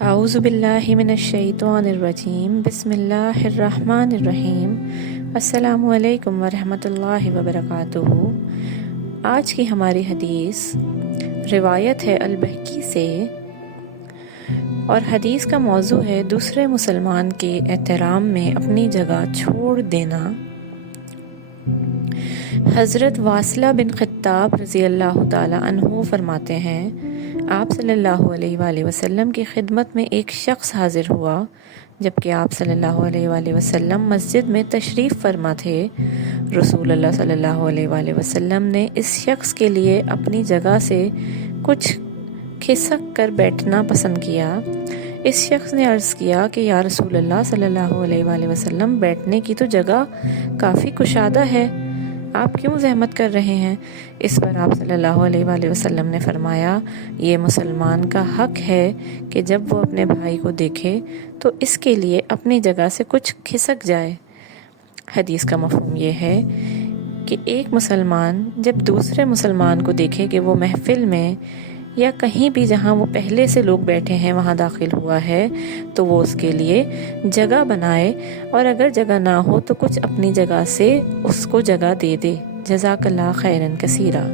اعوذ باللہ من الشیطان الرجیم بسم اللہ الرحمن الرحیم السلام علیکم ورحمۃ اللہ وبرکاتہ۔ آج کی ہماری حدیث روایت ہے البہقی سے، اور حدیث کا موضوع ہے دوسرے مسلمان کے احترام میں اپنی جگہ چھوڑ دینا۔ حضرت واصلہ بن خطاب رضی اللہ تعالی عنہ فرماتے ہیں، آپ صلی اللہ علیہ وآلہ وسلم کی خدمت میں ایک شخص حاضر ہوا جبکہ آپ صلی اللہ علیہ وآلہ وسلم مسجد میں تشریف فرما تھے۔ رسول اللہ صلی اللہ علیہ وآلہ وسلم نے اس شخص کے لیے اپنی جگہ سے کچھ کھسک کر بیٹھنا پسند کیا۔ اس شخص نے عرض کیا کہ یا رسول اللہ صلی اللہ علیہ وآلہ وسلم، بیٹھنے کی تو جگہ کافی کشادہ ہے، آپ کیوں زحمت کر رہے ہیں؟ اس پر آپ صلی اللہ علیہ وآلہ وسلم نے فرمایا، یہ مسلمان کا حق ہے کہ جب وہ اپنے بھائی کو دیکھے تو اس کے لیے اپنی جگہ سے کچھ کھسک جائے۔ حدیث کا مفہوم یہ ہے کہ ایک مسلمان جب دوسرے مسلمان کو دیکھے کہ وہ محفل میں یا کہیں بھی جہاں وہ پہلے سے لوگ بیٹھے ہیں وہاں داخل ہوا ہے تو وہ اس کے لیے جگہ بنائے، اور اگر جگہ نہ ہو تو کچھ اپنی جگہ سے اس کو جگہ دے دے۔ جزاک اللہ خیرا کثیرا۔